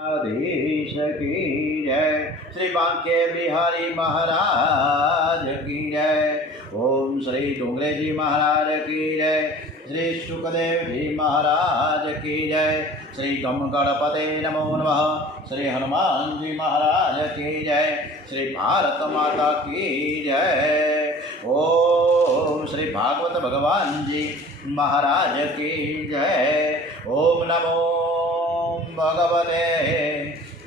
आदेश की जय। श्री बांके बिहारी महाराज की जय। ओम श्री डोंगरे जी महाराज की जय। श्री सुखदेव जी महाराज की जय। श्री गम गणपते नमो नमः। श्री हनुमान जी महाराज की जय। श्री भारत माता की जय। ओम श्री भागवत भगवान जी महाराज की जय। ओम नमो भगवते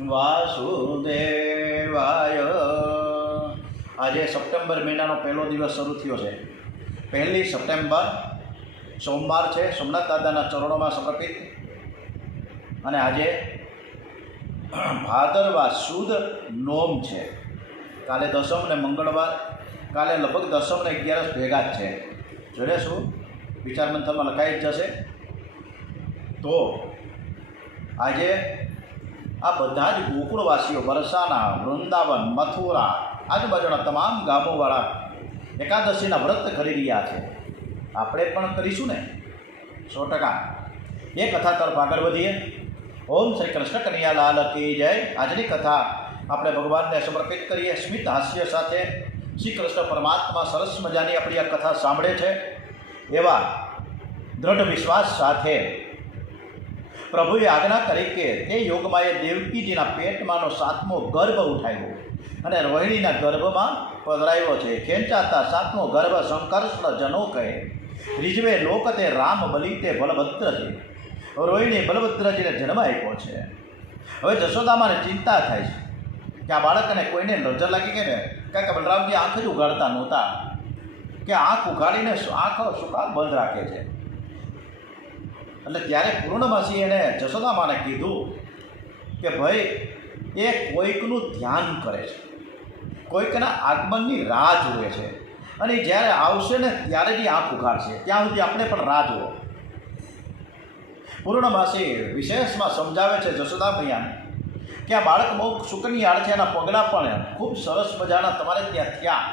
वासुदेवाय। आज सप्टेम्बर महीना पहलो दिवस शुरू थयो है। 1 सप्टेम्बर सोमवार है। सोमनाथ दादा चरणों में समर्पित और आज भादरवा सुद नोम है। काले दसम ने मंगलवार, काले लगभग दसम ने 11 भेगा है। जोड़े शू विचार मंथन में लखाई जैसे। तो आज आ बधा ज गोकुळवासीओ बरसाना, वृंदावन, मथुरा आजुबाजुना तमाम गामोवाळा एकादशीना व्रत करी रह्या छे। आपणे पण करीशुं ने 100%। ये कथा तरफ आगळ वधीए। ओम श्री कृष्ण कन्हैयालाल की जय। आजनी कथा આપણે ભગવાનને સમર્પિત કરીએ સ્મિત હાસ્ય સાથે। શ્રી કૃષ્ણ પરમાત્મા સરસ મજાની આપણી આ કથા સાંભળે છે એવા દૃઢ વિશ્વાસ સાથે પ્રભુએ આજ્ઞા કરી કે તે યોગમાએ દેવકીજીના પેટમાંનો 7મો ગર્ભ ઉઠાવ્યો અને રોહિણીના ગર્ભમાં પધરાવ્યો છે। ખેંચાતા 7મો ગર્ભ સંકર્ષણ જનો કહે, રીઝવે લોક તે રામ બલી તે બલભદ્રજી। રોહિણી બલભદ્રજીને જન્મ આપ્યો છે। હવે જશોદામાને ચિંતા થાય છે કે આ બાળકને કોઈને નજર લાગી ગઈ ને, કારણ કે બલરામજી આંખ જ ઉગાડતા નહોતા કે આંખ ઉગાડીને આંખ શું કામ બંધ રાખે છે। એટલે ત્યારે પૂર્ણમાસી એને જશોદામાને કીધું કે ભાઈ એ કોઈકનું ધ્યાન કરે છે, કોઈકના આગમનની રાહ જુએ છે અને જ્યારે આવશે ને ત્યારે જ આંખ ઉઘાડશે, ત્યાં સુધી આપણે પણ રાહ જુઓ। પૂર્ણમાસી વિશેષમાં સમજાવે છે જશોદા મૈયાને કે આ બાળક બહુ સુકનિયાળ છે, એના પગલાં પણ ખૂબ સરસ મજાના તમારે ત્યાં થયા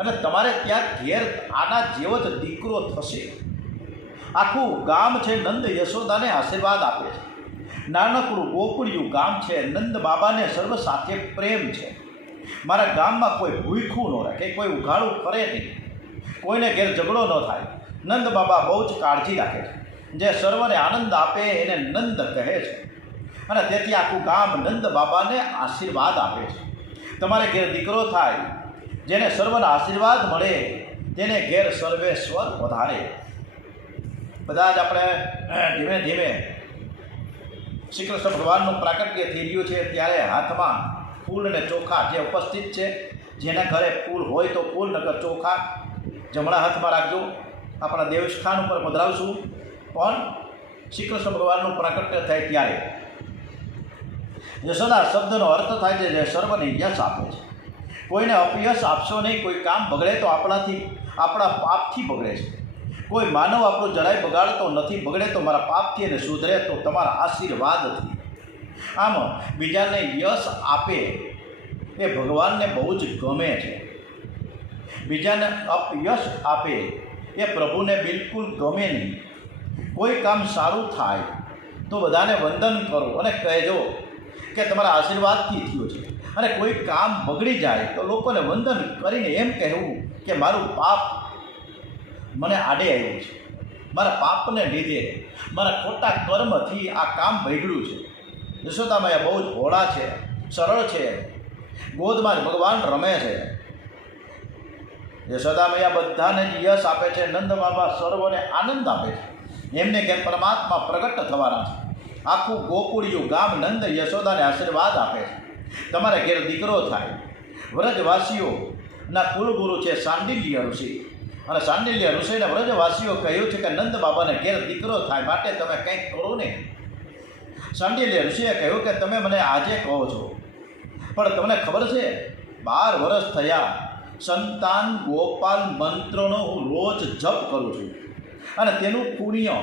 અને તમારે ત્યાં ઘેર આના જેવો જ દીકરો થશે। આખું ગામ છે નંદ યશોદાને આશીર્વાદ આપે છે। નાનકડું ગોકુળિયું ગામ છે, નંદ બાબાને સર્વ સાથે પ્રેમ છે। મારા ગામમાં કોઈ ભૂખ્યું ન રાખે, કોઈ ઉઘાડું કરે નહીં, કોઈને ઘેર ઝઘડો ન થાય। નંદ બાબા બહુ જ કાળજી રાખે છે। જે સર્વને આનંદ આપે એને નંદ કહે છે અને તેથી આખું ગામ નંદ બાબાને આશીર્વાદ આપે છે। તમારે ઘેર દીકરો થાય, જેને સર્વના આશીર્વાદ મળે તેને ઘેર સર્વેશ્વર વધારે। બધા જ આપણે ધીમે ધીમે શ્રી કૃષ્ણ ભગવાનનું પ્રાકટ્ય થઈ રહ્યું છે ત્યારે હાથમાં ફૂલ અને ચોખા જે ઉપસ્થિત છે, જેના ઘરે ફૂલ હોય તો ફૂલ, નકર ચોખા જમણા હાથમાં રાખજો। આપણા દેવસ્થાન ઉપર પધરાવશું પણ શ્રી કૃષ્ણ ભગવાનનું પ્રાકટ્ય થાય ત્યારે યશોદા શબ્દનો અર્થ થાય છે જે સર્વને યશ આપે છે। કોઈને અપયશ આપશો નહીં। કોઈ કામ બગડે તો આપણા પાપથી બગડે છે। કોઈ માનવ આપણું જરાય બગાડતો નથી, બગડે તો મારા પાપથી અને સુધરે તો તમારા આશીર્વાદથી। આમ બીજાને યશ આપે એ ભગવાનને બહુ જ ગમે છે। બીજાને અપયશ આપે એ પ્રભુને બિલકુલ ગમે નહીં। કોઈ કામ સારું થાય તો બધાને વંદન કરો અને કહેજો કે તમારા આશીર્વાદથી થયું છે, અને કોઈ કામ બગડી જાય તો લોકોને વંદન કરીને એમ કહેવું કે મારું પાપ મને આડે આવ્યું છે, મારા પાપને લીધે મારા ખોટા કર્મથી આ કામ બગડ્યું છે। યશોદામાયા બહુ જ ભોળા છે, સરળ છે, ગોદમાં જ ભગવાન રમે છે। યશોદામાયા બધાને જ યશ આપે છે। નંદ બાબા સર્વને આનંદ આપે છે। એમને ઘેર પરમાત્મા પ્રગટ થવાના છે। આખું ગોકુળિયું ગામ નંદ યશોદાને આશીર્વાદ આપે છે। તમારે ઘેર દીકરો થાય। વ્રજવાસીઓના કુલગુરુ છે સાંડિલ્ય ઋષિ, અને સાંડિલ્ય ઋષિને વ્રજવાસીઓ કહ્યું છે કે નંદ બાબાને ઘેર દીકરો થાય માટે તમે કંઈક કરો ને। સાંડિલ્ય ઋષિએ કહ્યું કે તમે મને આજે કહો છો, પણ તમને ખબર છે 12 વર્ષ થયા સંતાન ગોપાલ મંત્રનો હું રોજ જપ કરું છું અને તેનું પુણ્ય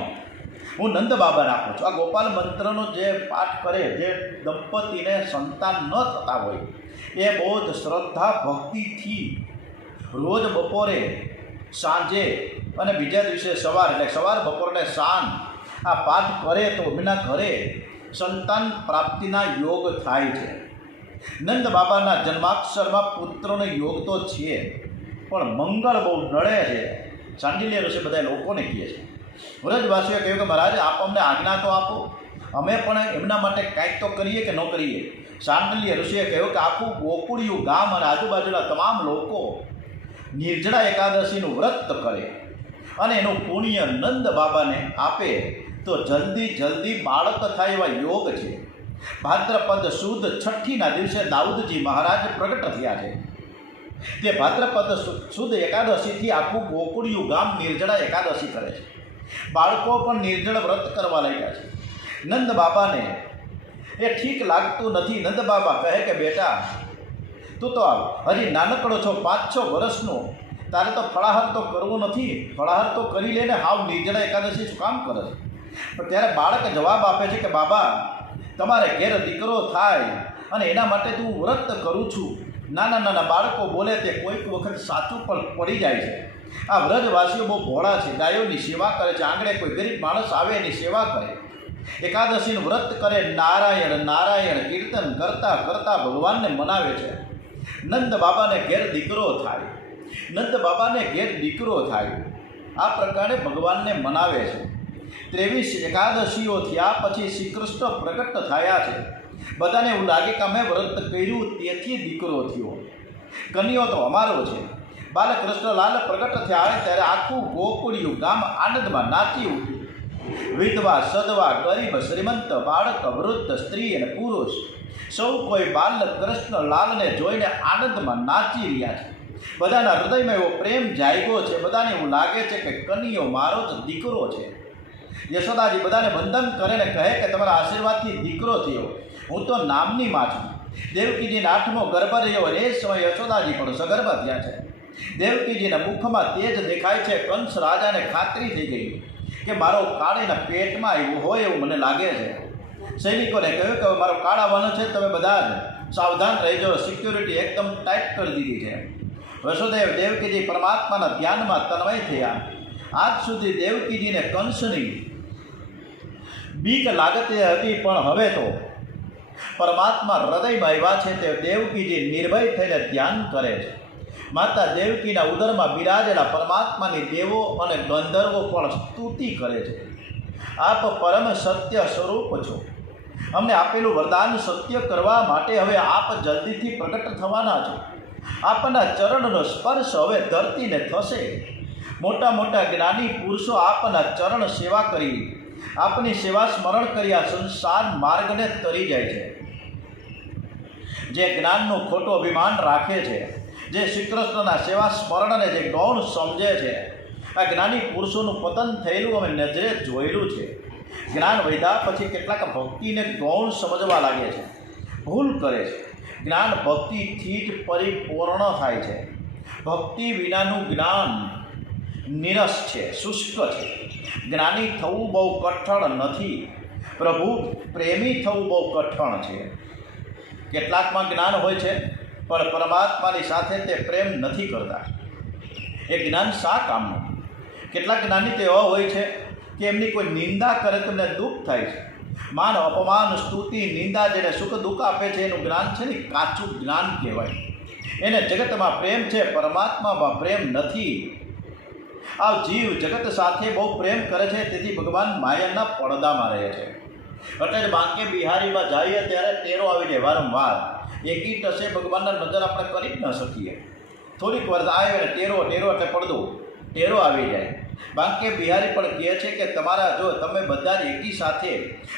હું નંદ બાબાને આપું છું। આ ગોપાલ મંત્રનો જે પાઠ કરે, જે દંપતીને સંતાન ન થતા હોય એ બહુ જ શ્રદ્ધા ભક્તિથી રોજ બપોરે, સાંજે અને બીજા દિવસે સવાર, એટલે સવાર બપોર ને સાંજ આ પાઠ કરે તો એમના ઘરે સંતાન પ્રાપ્તિના યોગ થાય છે. નંદ બાબાના જન્માક્ષરમાં પુત્રનો યોગ તો છે, પણ મંગળ બહુ નડે છે. ચાંડિલ્ય ઋષિ બધા લોકોને કહે છે. વ્રજવાસીઓએ કહ્યું કે મહારાજ આપ અમને આજ્ઞા તો આપો, અમે પણ એમના માટે કાંઈક તો કરીએ કે ન કરીએ. ચાંડિલ્ય ઋષિએ કહ્યું કે આખું ગોકુળિયું ગામ અને આજુબાજુના તમામ લોકો નિર્જળા એકાદશીનું વ્રત કરે અને એનું પુણ્ય નંદ બાબાને આપે તો જલ્દી બાળક થાય એવા યોગ છે. ભાદ્રપદ સુદ છઠ્ઠીના દિવસે દાઉદજી મહારાજ પ્રગટ થયા છે. તે ભાદ્રપદ સુદ એકાદશીથી આખું ગોકુળિયું ગામ નિર્જળા એકાદશી કરે છે. બાળકો પણ નિર્જળ વ્રત કરવા લાગ્યા છે. નંદ બાબાને એ ઠીક લાગતું નથી. નંદ બાબા કહે કે બેટા તું તો હજી નાનકડો છો, 5-6 વર્ષનો, તારે તો ફળાહાર તો કરવો નથી. ફળાહાર તો કરી લે ને, હાવ નિર્જળા એકાદશી શું કામ કરે છે? પણ ત્યારે બાળક જવાબ આપે છે કે બાબા તમારે ઘેર દીકરો થાય અને એના માટે તું વ્રત કરું છું. નાના બાળકો બોલે તે કોઈક વખત સાચું પણ પડી જાય છે. આ વ્રજવાસીઓ બહુ ભોળા છે, ગાયોની સેવા કરે છે, આંગણે કોઈ ગરીબ માણસ આવે એની સેવા કરે, એકાદશીનું વ્રત કરે, નારાયણ કીર્તન કરતા ભગવાનને મનાવે છે. નંદ બાબાને ઘેર દીકરો થાય, આ પ્રકારે ભગવાનને મનાવે છે. 23 એકાદશીઓ થયા પછી શ્રી કૃષ્ણ પ્રગટ થયા છે. બધાને એવું લાગે કે અમે વ્રત કર્યું તેથી દીકરો થયો, કન્યો તો અમારો છે. બાલકૃષ્ણલાલ પ્રગટ થયા ત્યારે આખું ગોકુળિયું ગામ આનંદમાં નાચી ઉઠ્યું. વિધવા, સદવા, ગરીબ, શ્રીમંત, બાળક, વૃદ્ધ, સ્ત્રી અને પુરુષ સૌ કોઈ બાલકૃષ્ણલાલને જોઈને આનંદમાં નાચી રહ્યા છે. બધાના હૃદયમાં એવો પ્રેમ જાગ્યો છે. બધાને એવું લાગે છે કે કન્યો મારો જ દીકરો છે. યશોદાજી બધાને વંદન કરે ને કહે કે તમારા આશીર્વાદથી દીકરો થયો, હું તો નામની માં છું. દેવકીજીને 8મો ગર્ભ રહ્યો અને એ સમયે યશોદાજી પણ સગર્ભ થયા છે. દેવકીજીના મુખમાં તેજ દેખાય છે. કંસ રાજાને ખાતરી થઈ ગઈ કે મારો કાળ એના પેટમાં આવ્યો હોય એવું મને લાગે છે. સૈનિકોને કહ્યું કે મારો કાળ આવવાનો છે, તમે બધા જ સાવધાન રહેજો. સિક્યુરિટી એકદમ ટાઈટ કરી દીધી છે. વસુદેવ દેવકીજી પરમાત્માના ધ્યાનમાં તન્મય થયા. આજ સુધી દેવકીજીને કંસની બીક લાગતી હતી, પણ હવે તો પરમાત્મા હૃદયમાં આવ્યા છે. તે દેવકીજી નિર્ભય થઈને ધ્યાન કરે છે. માતા દેવકીના ઉદરમાં બિરાજેલા પરમાત્માની દેવો અને ગંધર્વો પણ સ્તુતિ કરે છે. આપ પરમ સત્ય સ્વરૂપ છો. અમને આપેલું વરદાન સત્ય કરવા માટે હવે આપ જલ્દીથી પ્રગટ થવાના છો. આપના ચરણનો સ્પર્શ હવે ધરતીને થશે. મોટા જ્ઞાની પુરુષો આપના ચરણ સેવા કરી, આપની સેવા સ્મરણ કરી આ સંસાર માર્ગને તરી જાય છે. જે જ્ઞાનનું ખોટું અભિમાન રાખે છે, જે શ્રી કૃષ્ણના સેવા સ્મરણને જે ગૌણ સમજે છે, આ જ્ઞાની પુરુષોનું પતન થયેલું અમે નજરે જોયેલું છે. જ્ઞાન વધ્યા પછી કેટલાક ભક્તિને ગૌણ સમજવા લાગે છે, ભૂલ કરે છે. જ્ઞાન ભક્તિથી જ પરિપૂર્ણ થાય છે. ભક્તિ વિનાનું જ્ઞાન નિરસ છે, શુષ્ક છે. જ્ઞાની થવું બહુ કઠણ નથી, પ્રભુ પ્રેમી થવું બહુ કઠણ છે. કેટલાકમાં જ્ઞાન હોય છે પણ પરમાત્માની સાથે તે પ્રેમ નથી કરતા. એ જ્ઞાન શા કામનું? કેટલાક જ્ઞાની તો એવા હોય છે કે એમની કોઈ નિંદા કરે તો એમને દુઃખ થાય છે. માન, અપમાન, સ્તુતિ, નિંદા જેને સુખ દુઃખ આપે છે એનું જ્ઞાન છે ને કાચું જ્ઞાન કહેવાય. એને જગતમાં પ્રેમ છે, પરમાત્મામાં પ્રેમ નથી. આ જીવ જગત સાથે બહુ પ્રેમ કરે છે, તેથી ભગવાન માયાના પડદામાં રહે છે. એટલે જ બાંકે બિહારીમાં જઈએ ત્યારે ટેરો આવી જાય વારંવાર. એકી ટસે ભગવાનના નજર આપણે કરી જ ન શકીએ. થોડીક વાર આવે ને ટેરો એટલે પડદો, ટેરો આવી જાય. બાંકે બિહારી પણ કહે છે કે તમારા જો તમે બધા જ એકી સાથે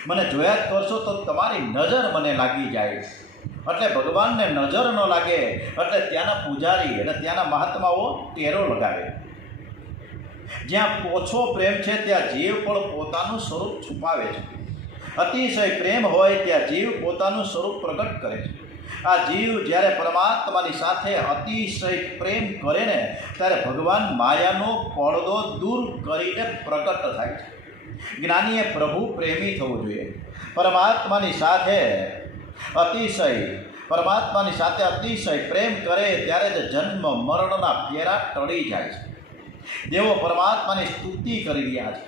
મને જોયા જ કરશો તો તમારી નજર મને લાગી જાય. એટલે ભગવાનને નજર ન લાગે એટલે ત્યાંના પૂજારી અને ત્યાંના મહાત્માઓ ટેરો લગાવે. જ્યાં ઓછો પ્રેમ છે ત્યાં જીવ પણ પોતાનું સ્વરૂપ છુપાવે છે. અતિશય પ્રેમ હોય ત્યાં જીવ પોતાનું સ્વરૂપ પ્રગટ કરે છે. આ જીવ જ્યારે પરમાત્માની સાથે અતિશય પ્રેમ કરે ને ત્યારે ભગવાન માયાનો પડદો દૂર કરીને પ્રગટ થાય છે. જ્ઞાનીએ પ્રભુ પ્રેમી થવું જોઈએ. પરમાત્માની સાથે અતિશય પ્રેમ કરે ત્યારે જ જન્મ મરણના ફેરા ટળી જાય છે. દેવો પરમાત્માની સ્તુતિ કરી રહ્યા છે.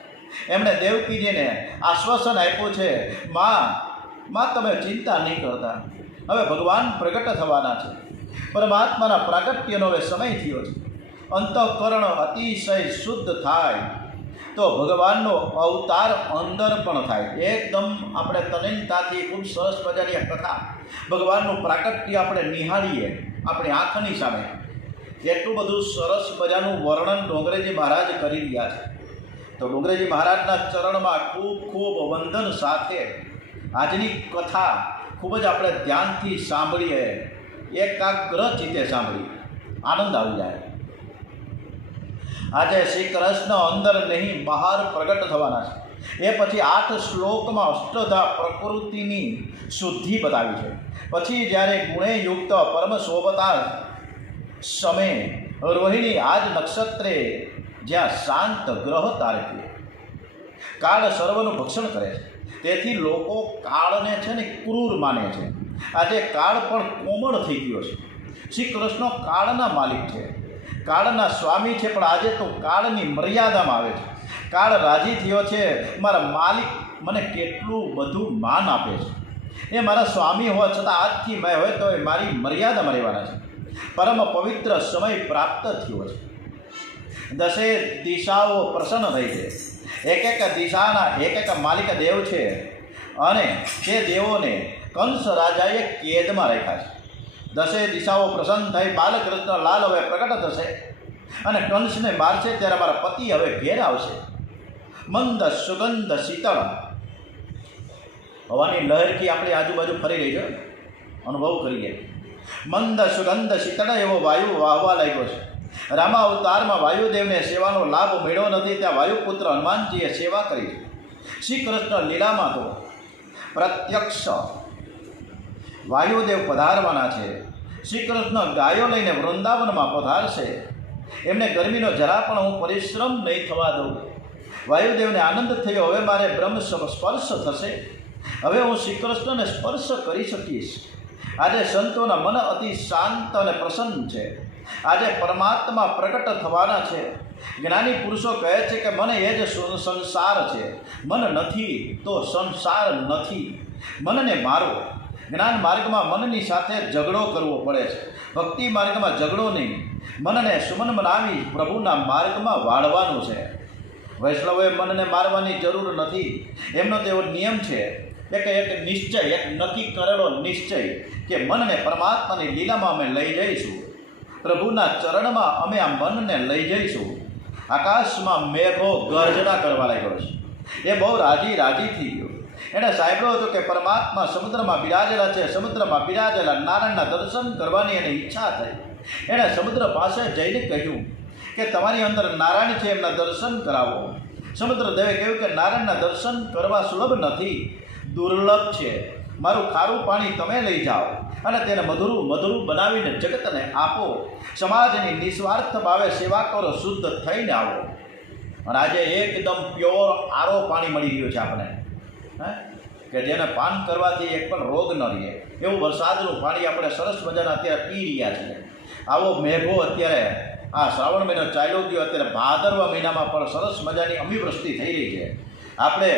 એમણે દેવકીજીને આશ્વાસન આપ્યું છે, માં માં તમે ચિંતા નહીં કરતા, હવે ભગવાન પ્રગટ થવાના છે. પરમાત્માના પ્રાગટ્યનો હવે સમય થયો છે. અંતઃકરણ અતિશય શુદ્ધ થાય તો ભગવાનનો અવતાર અંદર પણ થાય. એકદમ આપણે તનીનતાથી ખૂબ સરસ મજાની આ કથા, ભગવાનનું પ્રાગટ્ય આપણે નિહાળીએ આપણી આંખની સામે. એટલું બધું સરસ મજાનું વર્ણન ડોંગરેજી મહારાજ કરી રહ્યા છે. તો ડોંગરેજી મહારાજના ચરણમાં ખૂબ ખૂબ વંદન સાથે આજની કથા ખૂબ જ આપણે ધ્યાનથી સાંભળીએ, એકાગ્ર ચિત્તે સાંભળીએ, આનંદ આવી જાય. આજે શ્રી કૃષ્ણ અંદર નહીં બહાર પ્રગટ થવાના છે. એ પછી 8 શ્લોકમાં અષ્ટધા પ્રકૃતિની શુદ્ધિ બતાવી છે. પછી જ્યારે ગુણે યુક્ત પરમ શોભતા સમય રોહિણી આજ નક્ષત્રે જ્યાં શાંત ગ્રહ તારકે કાળ સર્વનું ભક્ષણ કરે છે. તેથી લોકો કાળને છે ને ક્રૂર માને છે. આજે કાળ પણ કોમળ થઈ ગયો છે. શ્રી કૃષ્ણ કાળના માલિક છે, કાળના સ્વામી છે, પણ આજે તો કાળની મર્યાદામાં આવે છે. કાળ રાજી થયો છે, મારા માલિક મને કેટલું બધું માન આપે છે. એ મારા સ્વામી હોવા છતાં આજથી મેં હોય તો એ મારી મર્યાદામાં રહેવાના છે. પરમ પવિત્ર સમય પ્રાપ્ત થયો છે. 10 દિશાઓ પ્રસન્ન થઈ છે. એક દિશાના એક માલિક દેવ છે અને તે દેવોને કંસ રાજાએ કેદમાં રાખ્યા છે. 10 દિશાઓ પ્રસન્ન થઈ. બાલકૃષ્ણ લાલ હવે પ્રગટ થશે અને કંસને મારશે ત્યારે મારા પતિ હવે ઘેર આવશે. મંદ સુગંધ શીતળ હવાની લહેરથી આપણી આજુબાજુ ફરી રહી છે, અનુભવ કરીએ. મંદ સુગંધ શીતળ એવો વાયુ વાહવા લાગ્યો છે. રામા અવતારમાં વાયુદેવને સેવાનો લાભ મળ્યો નથી, ત્યાં વાયુપુત્ર હનુમાનજીએ સેવા કરી છે. શ્રી કૃષ્ણ લીલામાં તો પ્રત્યક્ષ વાયુદેવ પધારવાના છે. શ્રી કૃષ્ણ ગાયો લઈને વૃંદાવનમાં પધારશે. એમને ગરમીનો જરા પણ હું પરિશ્રમ નહીં થવા દઉં. વાયુદેવને આનંદ થયો, હવે મારે બ્રહ્મ સ્પર્શ થશે, હવે હું શ્રી કૃષ્ણને સ્પર્શ કરી શકીશ. આજે સંતોના મન અતિ શાંત અને પ્રસન્ન છે. આજે પરમાત્મા પ્રગટ થવાના છે. જ્ઞાની પુરુષો કહે છે કે મન એ જ સંસાર છે, મન નથી તો સંસાર નથી. મનને મારો. જ્ઞાન માર્ગમાં મનની સાથે ઝઘડો કરવો પડે છે, ભક્તિ માર્ગમાં ઝઘડો નહીં. મનને સુમન બનાવી પ્રભુના માર્ગમાં વાળવાનું છે. વૈષ્ણવોએ મનને મારવાની જરૂર નથી. એમનો તેવો નિયમ છે, એક નિશ્ચય, એક નક્કી કરેલો નિશ્ચય કે મનને પરમાત્માની લીલામાં અમે લઈ જઈશું, પ્રભુના ચરણમાં અમે આ મનને લઈ જઈશું. આકાશમાં મેઘો ગર્જના કરવા લાગ્યો છે. એ બહુ રાજી થઈ ગયો. એણે સાંભળ્યું હતું કે પરમાત્મા સમુદ્રમાં બિરાજેલા છે. સમુદ્રમાં બિરાજેલા નારાયણના દર્શન કરવાની એની ઈચ્છા થઈ. એણે સમુદ્ર પાસે જઈને કહ્યું કે તમારી અંદર નારાયણ છે, એમના દર્શન કરાવો. સમુદ્રદેવે કહ્યું કે નારાયણના દર્શન કરવા સુલભ નથી, દુર્લભ છે. મારું ખારું પાણી તમે લઈ જાઓ અને તેને મધુરું બનાવીને જગતને આપો. સમાજની નિસ્વાર્થ ભાવે સેવા કરો, શુદ્ધ થઈને આવો. અને આજે એકદમ પ્યોર આરો પાણી મળી રહ્યું છે આપણે, કે જેને પાન કરવાથી એક પણ રોગ ન રહે એવું વરસાદનું પાણી આપણે સરસ મજાના અત્યારે પી રહ્યા છીએ. આવો મેઘો અત્યારે આ શ્રાવણ મહિનો ચાલ્યો ગયો, અત્યારે ભાદરવા મહિનામાં પણ સરસ મજાની અમિવૃષ્ટિ થઈ રહી છે. આપણે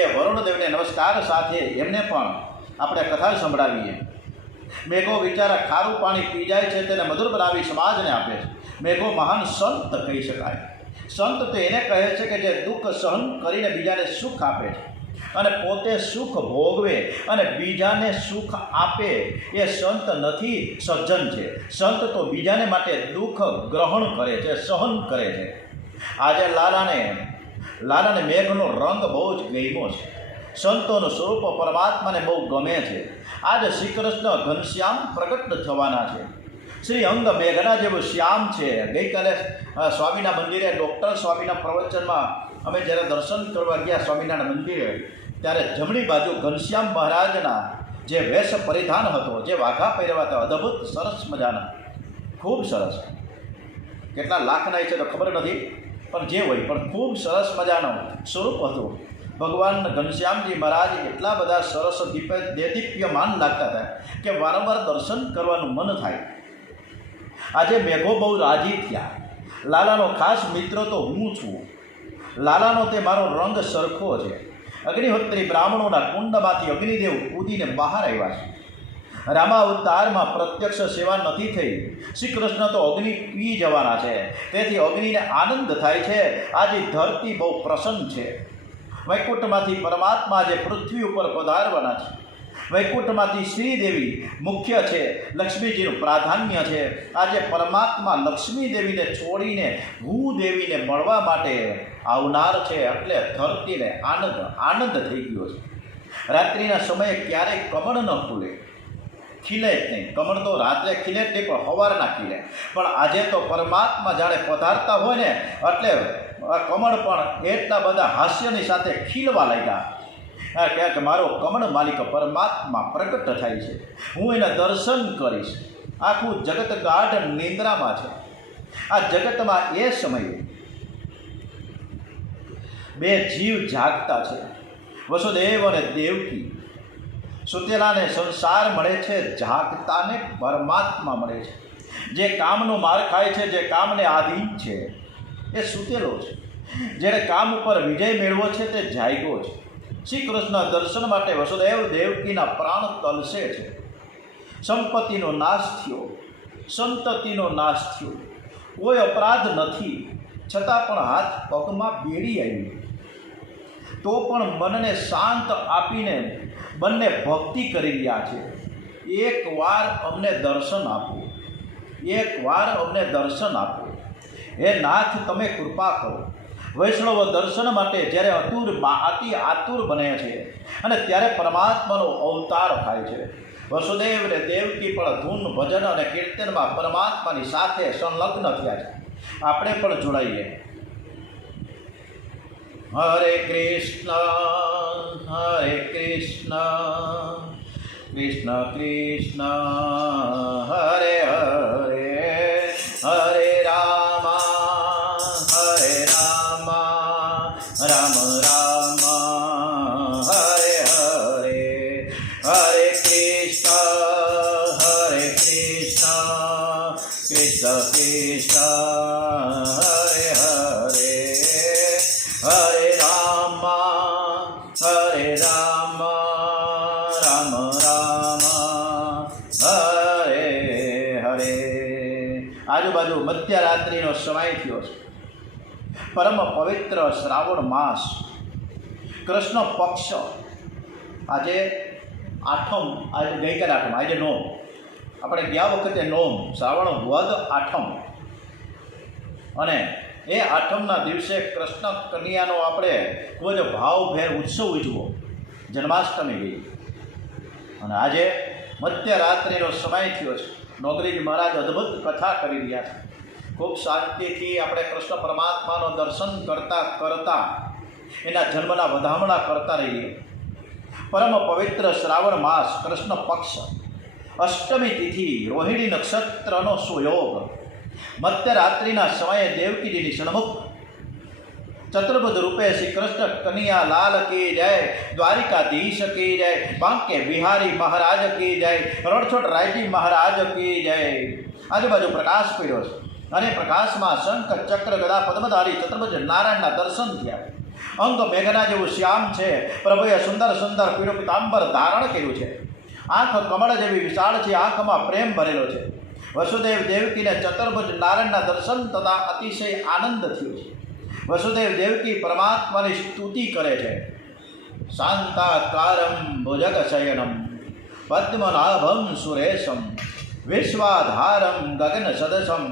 એ વરુણદેવને નમસ્કાર સાથે એમને પણ આપણે કથા સંભળાવીએ. મેઘો બિચારા ખારું પાણી પી જાય છે, તેને મધુર બનાવી સમાજને આપે છે. મેઘો મહાન સંત કહી શકાય. સંત તો એને કહે છે કે જે દુઃખ સહન કરીને બીજાને સુખ આપે છે અને પોતે સુખ ભોગવે અને બીજાને સુખ આપે, એ સંત નથી, સજ્જન છે. સંત તો બીજાને માટે દુઃખ ગ્રહણ કરે છે, સહન કરે છે. આજે લાલાને મેઘનો રંગ બહુ જ ગમ્યો છે. સંતોનું સ્વરૂપ પરમાત્માને બહુ ગમે છે. આજે શ્રી કૃષ્ણ ઘનશ્યામ પ્રગટ થવાના છે. શ્રી અંગ મેઘના જેવું શ્યામ છે. ગઈકાલે સ્વામીના મંદિરે ડૉક્ટર સ્વામીના પ્રવચનમાં અમે જ્યારે દર્શન કરવા ગયા સ્વામિનારાયણ મંદિરે, ત્યારે જમણી બાજુ ઘનશ્યામ મહારાજના જે વેશ પરિધાન હતો, જે વાઘા પહેર્યા હતા, અદ્ભુત સરસ મજાના, ખૂબ સરસ. કેટલા લાખના છે તો ખબર નથી, પણ જે હોય પણ ખૂબ સરસ મજાનું સ્વરૂપ હતું. ભગવાન ઘનશ્યામજી મહારાજ એટલા બધા સરસ દેદીપ્યમાન લાગતા હતા કે વારંવાર દર્શન કરવાનું મન થાય. આજે મેઘો બહુ રાજી થયા. લાલાનો ખાસ મિત્ર તો હું છું. લાલાનો તે મારો રંગ સરખો છે અગ્નિહોત્રી બ્રાહ્મણોના કુંડમાંથી અગ્નિદેવ કૂદીને બહાર આવ્યા છે. રામાવતારમાં પ્રત્યક્ષ સેવા નથી થઈ. શ્રી કૃષ્ણ તો અગ્નિ પી જવાના છે, તેથી અગ્નિને આનંદ થાય છે. આજે ધરતી બહુ પ્રસન્ન છે. વૈકુંઠમાંથી પરમાત્મા જે પૃથ્વી ઉપર પધારવાના છે. વૈકુંઠમાંથી શ્રીદેવી મુખ્ય છે, લક્ષ્મીજીનું પ્રાધાન્ય છે. આજે પરમાત્મા લક્ષ્મી દેવીને છોડીને ભૂદેવીને મળવા માટે આવનાર છે. એટલે ધરતીને આનંદ થઈ ગયો છે. રાત્રિના સમયે ક્યારેય કમળ ન ખુલે, ખીલે જ નહીં. કમળ તો રાત્રે ખીલે જ નહીં, પણ સવારના ખીલે. પણ આજે તો પરમાત્મા જાણે પધારતા હોય ને એટલે કમળ પણ એટલા બધા હાસ્યની સાથે ખીલવા લાગ્યા. કે મારો કમળ માલિક પરમાત્મા પ્રગટ થાય છે, હું એના દર્શન કરીશ. આખું જગત ગાઢ નિંદ્રામાં છે. આ જગતમાં એ સમયે બે જીવ જાગતા છે, વસુદેવ અને દેવકી. સુતેલાને સંસાર મળે છે, જાગતાને પરમાત્મા મળે છે. જે કામનો માર ખાય છે, જે કામને આધીન છે, એ સુતેલો છે. જેણે કામ ઉપર વિજય મેળવો છે તે જાગ્યો છે. શ્રી કૃષ્ણ દર્શન માટે વસુદેવ દેવકીના પ્રાણ તલસે છે. સંપત્તિનો નાશ થયો, સંતતિનો નાશ થયો, કોઈ અપરાધ નથી, છતાં પણ હાથ પગમાં બેડી આવી. તો પણ મનને શાંત આપીને બંને ભક્તિ કરી રહ્યા છે. એકવાર અમને દર્શન આપો, એકવાર અમને દર્શન આપો. હે નાથ, તમે કૃપા કરો. વૈષ્ણવ દર્શન માટે જ્યારે અતિ આતુર બને છે અને ત્યારે પરમાત્માનો અવતાર થાય છે. વસુદેવ અને દેવકી પણ ધૂન ભજન અને કીર્તનમાં પરમાત્માની સાથે સંલગ્ન થયા છે. આપણે પણ જોડાઈએ. હરે કૃષ્ણ કૃષ્ણ કૃષ્ણ હરે હરે, હરે રામ રામ રામ હરે હરે, હરે કૃષ્ણ કૃષ્ણ કૃષ્ણ હરે હરે, હરે રામ રામ રામ હરે હરે. આજુબાજુ મધ્યરાત્રિનો સમય થયો છે. પરમ પવિત્ર શ્રાવણ માસ, કૃષ્ણ પક્ષ. આજે આઠમ, આજે ગઈકાલે આઠમ, આજે નોમ. આપણે ગયા વખતે નોમ, શ્રાવણ વદ આઠમ. અને એ આઠમના દિવસે કૃષ્ણ કન્યાનો આપણે કોઈ ભાવભેર ઉત્સવ ઉજવો, જન્માષ્ટમી ગઈ. અને આજે મધ્યરાત્રિનો સમય થયો છે. નોગરીજી મહારાજ અદ્ભુત કથા કરી રહ્યા છે. ખૂબ શાંતિથી આપણે કૃષ્ણ પરમાત્માનો દર્શન કરતાં કરતાં એના જન્મના વધામણા કરતા રહીએ. પરમ પવિત્ર શ્રાવણ માસ, કૃષ્ણ પક્ષ, અષ્ટમી તિથિ, રોહિણી નક્ષત્રનો સુયોગ. મધ્યરાત્રિના સમયે દેવકીજીની સન્મુખ ચતુર્ભુજ રૂપે શ્રી કૃષ્ણ કનૈયા લાલ કી જય, દ્વારિકાધીશ કી જય, બાંકે બિહારી મહારાજ કી જય, રણછોડ રાયજી મહારાજ કી જય. આજુબાજુ પ્રકાશ પડ્યો છે અને પ્રકાશમાં શંખ ચક્ર ગદા પદ્મધારી ચતુર્ભુજ નારાયણના દર્શન થયા. અંગ મેઘના જેવું શ્યામ છે. પ્રભુએ સુંદર સુંદર પીળું પિતાંબર ધારણ કર્યું છે. આંખ કમળ જેવી વિશાળ છે, આંખમાં પ્રેમ ભરેલો છે. વસુદેવ દેવકીને ચતુર્ભુજ નારાયણના દર્શન થતાં અતિશય આનંદ થયો છે. વસુદેવ દેવકી પરમાત્માની સ્તુતિ કરે છે. શાંતાકારમ ભુજગ શયનમ પદ્મનાભમ સુરેશમ વિશ્વાધારમ ગગન સદસમ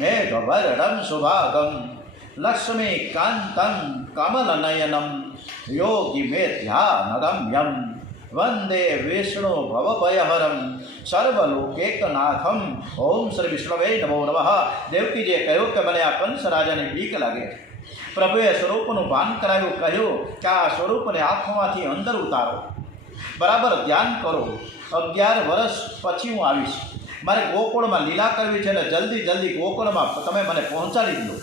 મેઘવર્ણમ શુભાગમ લક્ષ્મીકાંતમ કમલનયનમ યોગી મેધ્યાનગમ્યમ વંદે વિષ્ણુ ભવભયહરમ સર્વલોકેકનાથમ. ઓમ શ્રી વિષ્ણવે નમો નમઃ. દેવકીજીએ કહ્યું કે મને આ કંસ રાજાની બીક લાગે. પ્રભુએ સ્વરૂપનું ભાન કરાવ્યું, કહ્યું કે આ સ્વરૂપને આંખોમાંથી અંદર ઉતારો, બરાબર ધ્યાન કરો. 11 વર્ષ પછી હું આવીશ. મારે ગોકુળમાં લીલા કરવી છે અને જલ્દી ગોકુળમાં તમે મને પહોંચાડી દો.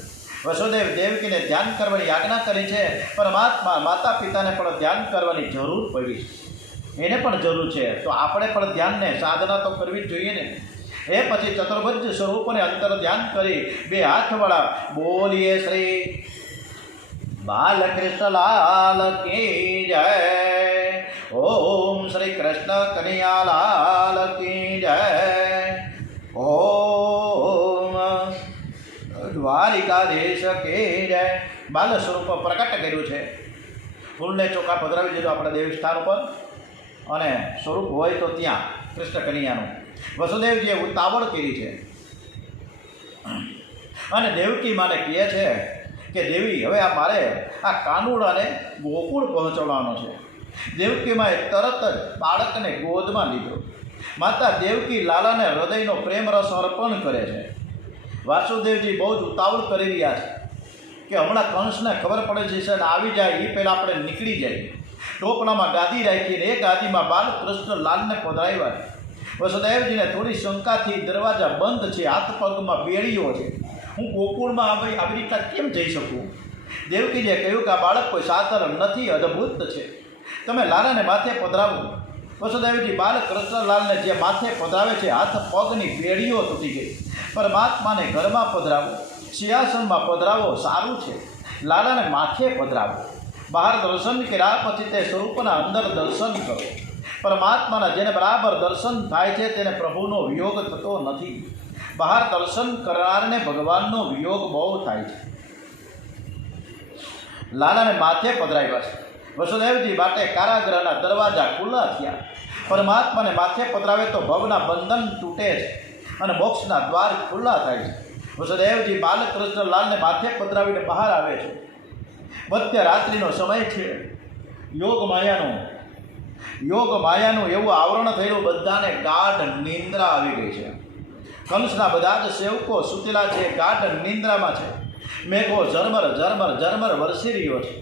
વસુદેવ દેવકીને ધ્યાન કરવાની આજ્ઞા કરી છે. પરમાત્મા માતા પિતાને પણ ધ્યાન કરવાની જરૂર પડી છે, એને પણ જરૂર છે. તો આપણે પણ ધ્યાનને સાધના તો કરવી જ જોઈએ ને. એ પછી ચતુર્ભુજ સ્વરૂપને અંતર ધ્યાન કરી બે હાથવાળા બોલીએ શ્રી બાલકૃષ્ણલાલ કી જય. ઓમ શ્રી કૃષ્ણ કનૈયાલાલ કી જય. ઓમ દ્વારિકાધીશ કી જય. બાલ સ્વરૂપ પ્રકટ કર્યું છે. ફૂલને ચોખા પધરાવી દીધો આપણા દેવસ્થાન ઉપર, અને સ્વરૂપ હોય તો ત્યાં કૃષ્ણ કનૈયાનું વસુદેવજીએ ઉતાવળ કરી છે. અને દેવકી માને કહે છે કે દેવી, હવે આ મારે આ કાનુડાને ગોકુળ પહોંચાડવાનો છે. દેવકીમાએ તરત જ બાળકને ગોદમાં લીધો. માતા દેવકી લાલાને હૃદયનો પ્રેમ રસ અર્પણ કરે છે. વાસુદેવજી બહુ જ ઉતાવળ કરી રહ્યા છે કે હમણાં કંસને ખબર પડે છે અને આવી જાય એ પહેલાં આપણે નીકળી જાય. ટોપલામાં ગાદી રાખીને એ ગાદીમાં બાલકૃષ્ણ લાલને પધરાવ્યા. વસુદેવજીને થોડી શંકાથી દરવાજા બંધ છે, હાથ પગમાં બેડીઓ છે. હું ગોકુળમાં આવી રીતના કેમ જઈ શકું? દેવકીજીએ કહ્યું કે આ બાળક કોઈ સાધારણ નથી, અદ્ભુત છે. તમે લાલાને માથે પધરાવો. વસુદેવજી બાલકૃષ્ણલાલને જે માથે પધરાવે છે, હાથ પગની બેડીઓ તૂટી ગઈ. પરમાત્માને ઘરમાં પધરાવો, સિંહાસનમાં પધરાવો સારું છે, લાલાને માથે પધરાવો. બહાર દર્શન કર્યા પછી તે સ્વરૂપના અંદર દર્શન કરો. પરમાત્માના જેને બરાબર દર્શન થાય છે તેને પ્રભુનો વિયોગ થતો નથી. બહાર દર્શન કરનારને ભગવાનનો વિયોગ બહુ થાય છે. લાલાને માથે પધરાવ્યા છે. વસુદેવજી માટે કારાગૃહના દરવાજા ખુલ્લા થયા. પરમાત્માને માથે પધરાવે તો ભવના બંધન તૂટે છે અને મોક્ષના દ્વાર ખુલ્લા થાય છે. વસુદેવજી બાલકૃષ્ણલાલને માથે પધરાવીને બહાર આવે છે. મધ્ય રાત્રિનો સમય છે. યોગ માયાનું એવું આવરણ થયેલું, બધાને ગાઢ નિંદ્રા આવી ગઈ છે. કંસના બધા જ સેવકો સૂતેલા છે, ગાઢ નિંદ્રામાં છે. મેઘો ઝરમર ઝરમર ઝરમર વરસી રહ્યો છે.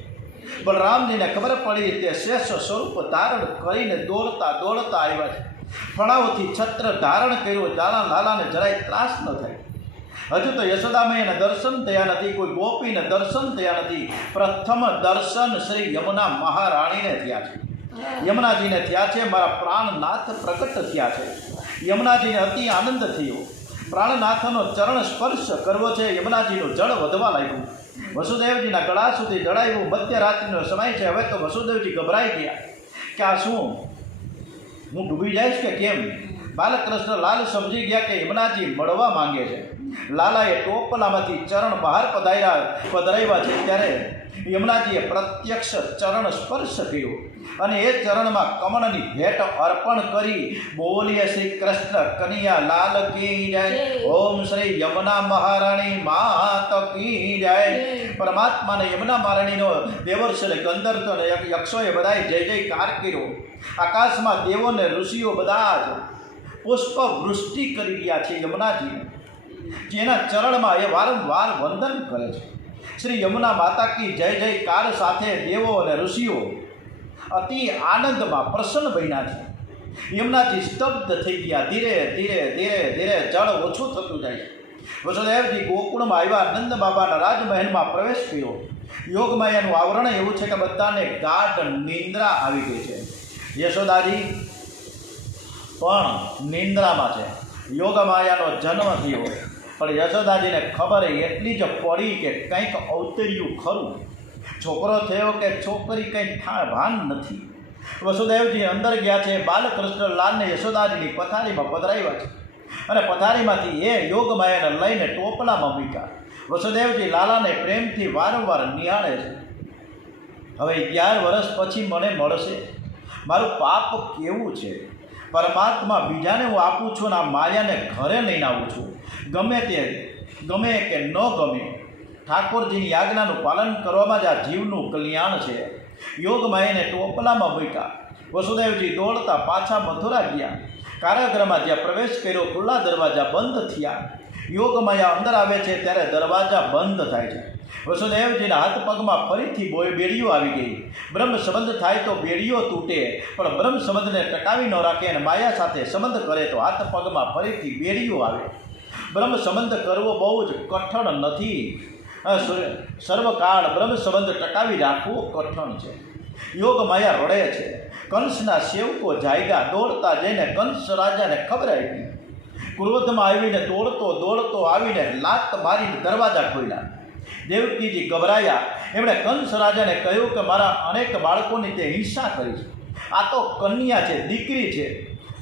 બલરામજીને ખબર પડી તે શેષ સ્વરૂપ ધારણ કરીને દોડતા દોડતા આવ્યા છે. ફણાઓથી છત્ર ધારણ કર્યું. લાલાને જરાય ત્રાસ ન થાય. હજુ તો યશોદામયને દર્શન થયા નથી, કોઈ ગોપીને દર્શન થયા નથી. પ્રથમ દર્શન શ્રી યમુના મહારાણીને થયા છે. યમુનાજીને થયા છે. મારા પ્રાણનાથ પ્રગટ થયા છે. યમુનાજીને અતિ આનંદ થયો. પ્રાણનાથનો ચરણ સ્પર્શ કરવો છે. યમુનાજીનું જળ વધવા લાગ્યું. વસુદેવજીના ગળા સુધી જળાવ્યું. મધ્યરાત્રિનો સમય છે. હવે તો વસુદેવજી ગભરાઈ ગયા કે આ શું, હું ડૂબી જઈશ કે કેમ? બાલકૃષ્ણ લાલ સમજી ગયા કે યમુનાજી મળવા માંગે છે. લાલાએ ટોપલામાંથી ચરણ બહાર પધરાવ્યા છે. ત્યારે યમુનાજીએ પ્રત્યક્ષ ચરણ સ્પર્શ કર્યો અને એ ચરણમાં કમળની ભેટ અર્પણ કરી બોલીએ શ્રી કૃષ્ણ કનૈયા લાલ કી જય. ઓમ શ્રી યમુના મહારાણી માત કી જય. પરમાત્માને યમુના મહારાણીનો દેવર્ષિ ગંધર્વ અને યક્ષોએ બધાએ જય જયકાર કર્યો. આકાશમાં દેવો ને ઋષિઓ બધા જ પુષ્પ વૃષ્ટિ કરી રહ્યા છે યમુનાજીને, જેના ચરણમાં એ વારંવાર વંદન કરે છે. શ્રી યમુના માતા કી જય જયકાર સાથે દેવો અને ઋષિઓ અતિ આનંદમાં પ્રસન્ન બન્યા છે. યમુનાજી સ્તબ્ધ થઈ ગયા. ધીરે ધીરે ધીરે ધીરે જળ ઓછું થતું જાય છે. વસુદેવજી ગોકુળમાં આવ્યા. નંદ બાબાના રાજમહેલમાં પ્રવેશ કર્યો. યોગમાયાનું આવરણ એવું છે કે બધાને ગાઢ નિંદ્રા આવી ગઈ છે. યશોદાજી પણ નિંદ્રામાં છે. યોગમાયાનો જન્મ થયો, પણ યશોદાજીને ખબર એટલી જ પડી કે કંઈક અવતર્યું ખરું. છોકરો થયો કે છોકરી કંઈ ભાન નથી. વસુદેવજી અંદર ગયા છે. બાલકૃષ્ણલાલને યશોદાજીની પથારીમાં પધરાવ્યા છે અને પથારીમાંથી એ યોગમાયાને લઈને ટોપલામાં મૂક્યા. વસુદેવજી લાલાને પ્રેમથી વારંવાર નિહાળે છે. હવે 11 વર્ષ પછી મને મળશે. મારું પાપ કેવું છે? પરમાત્મા બીજાને હું આપું છું ને આ માયાને ઘરે લઈને આવું છું. ગમે કે ન ગમે, ઠાકોરજીની આજ્ઞાનું પાલન કરવામાં જ આ જીવનું કલ્યાણ છે. યોગમાયાને ટોપલામાં મૂક્યા. વસુદેવજી દોડતા પાછા મથુરા ગયા. કારાગૃહમાં જ્યાં પ્રવેશ કર્યો, ખુલ્લા દરવાજા બંધ થયા. યોગમાયા અંદર આવે છે ત્યારે દરવાજા બંધ થાય છે. વસુદેવજીના હાથ પગમાં ફરીથી બેડીઓ આવી ગઈ. બ્રહ્મ સંબંધ થાય તો બેડીઓ તૂટે, પણ બ્રહ્મ સંબંધને ટકાવી ન રાખે અને માયા સાથે સંબંધ કરે તો હાથ પગમાં ફરીથી બેડીઓ આવે. બ્રહ્મ સંબંધ કરવો બહુ જ કઠણ નથી. સર્વકાળ બ્રહ્મ સંબંધ ટકાવી રાખવો કઠણ છે. યોગમાયા રડે છે. કંસના સેવકો જાયગા. દોડતા જઈને કંસ રાજાને ખબર આવી. ક્રોધમાં આવીને દોડતો આવીને લાત મારીને દરવાજા ખોલ્યા. દેવકીજી ગભરાયા. એમણે કંસ રાજાને કહ્યું કે મારા અનેક બાળકોની તે હિંસા કરી છે. આ તો કન્યા છે, દીકરી છે.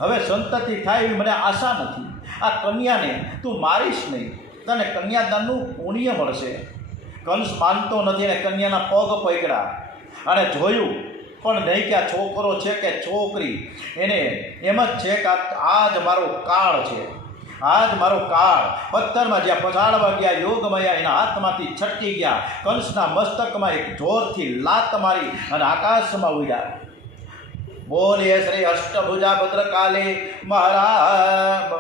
હવે સંતતિ થાય એવી મને આશા નથી. આ કન્યાને તું મારીશ નહીં, તને કન્યાદાનનું પુણ્ય મળશે. કંસ માનતો નથી અને કન્યાના પગ પકડ્યા અને જોયું પણ નહીં કે આ છોકરો છે કે છોકરી. એને એમ જ છે કે આ જ મારો કાળ છે, આ જ મારો કાળ. પથ્થરમાં જ્યાં પછાડવા ગયા યોગમયા એના હાથમાંથી છટકી ગયા. કંસના મસ્તકમાં એક જોરથી લાત મારી અને આકાશમાં ઉડ્યા. બોલીએ શ્રી અષ્ટભુજા ભદ્રકાલી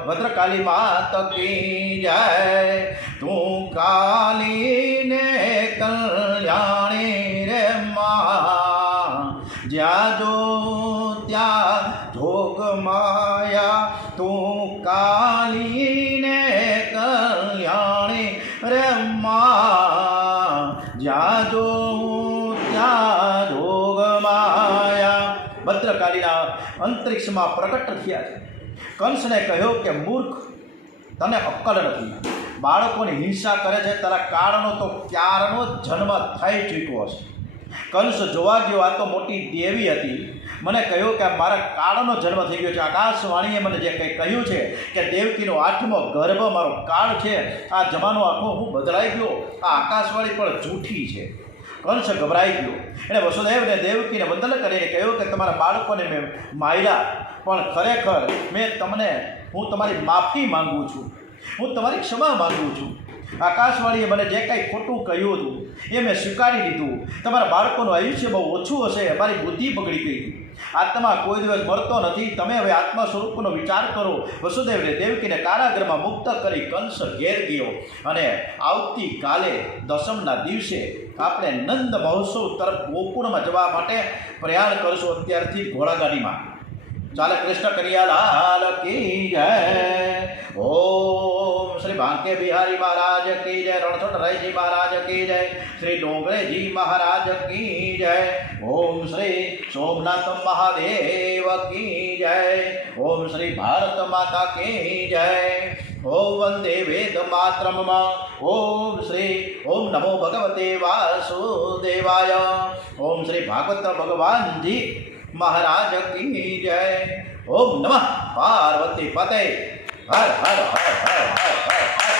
ભદ્રકાલી માત કી જય. તું કાલી ને કલ્યાણી રે મા, જ્યાં જો ત્યાં જોગ માયા. તું કાલી ને કલ્યાણી રે મા, જ્યાં જો ત્યાં જોગ માયા. ભદ્રકાલીના અંતરિક્ષમાં પ્રકટ થયા છે. કંસને કહ્યું કે મૂર્ખ, તને અક્કલ નથી. બાળકોની હિંસા કરે છે. તારા કાળનો તો ક્યારનો જન્મ થઈ ચૂક્યો છે. કંસ જોવા ગયો, આ તો મોટી દેવી હતી. મને કહ્યું કે મારા કાળનો જન્મ થઈ ગયો છે. આકાશવાણીએ મને જે કંઈ કહ્યું છે કે દેવકીનો 8મો ગર્ભ મારો કાળ છે. આ જમાનો આખો હું બદલાઈ ગયો. આ આકાશવાણી પણ જૂઠી છે. કંસ ગભરાઈ ગયો. એણે વસુદેવને દેવકીને વંદન કરીને કહ્યું કે તમારા બાળકોને મેં માર્યા, પણ ખરેખર હું તમારી માફી માંગુ છું, હું તમારી ક્ષમા માંગુ છું. આકાશવાણીએ મને જે કાંઈ ખોટું કહ્યું હતું એ મેં સ્વીકારી લીધું. તમારા બાળકોનું આયુષ્ય બહુ ઓછું હશે, મારી બુદ્ધિ બગડી ગઈ. આત્મા કોઈ દિવસ મરતો નથી. તમે હવે આત્મા સ્વરૂપનો વિચાર કરો. વસુદેવને દેવકીને કારાગૃહમાં મુક્ત કરી કંસ ઘેર ગયો. અને આવતીકાલે દસમના દિવસે આપણે નંદ મહોત્સવ તરફ ગોકુળમાં જવા માટે પ્રયાણ કરશું. અત્યારથી ઘોડાગાડીમાં. ચાલે કૃષ્ણ કનૈયા લાલ કી જય. ઓમ શ્રી ભાંકે બિહારી મહારાજ કી જય. રણછોડરાયજી મહારાજ કી જય. શ્રી ડોંગરેજી મહારાજ કી જય. ઓમ શ્રી સોમનાથ મહાદેવ કી જય. ઓમ શ્રી ભારત માતા કી જય. ઓમ વંદે વેદ માતરમ. ઓમ નમો ભગવતે વાસુદેવાય. ઓમ શ્રી ભાગવત ભગવાનજી મહારાજ કી જય. ઓમ નમઃ પાર્વતી પતે. હર હર હર હર હર હર હર.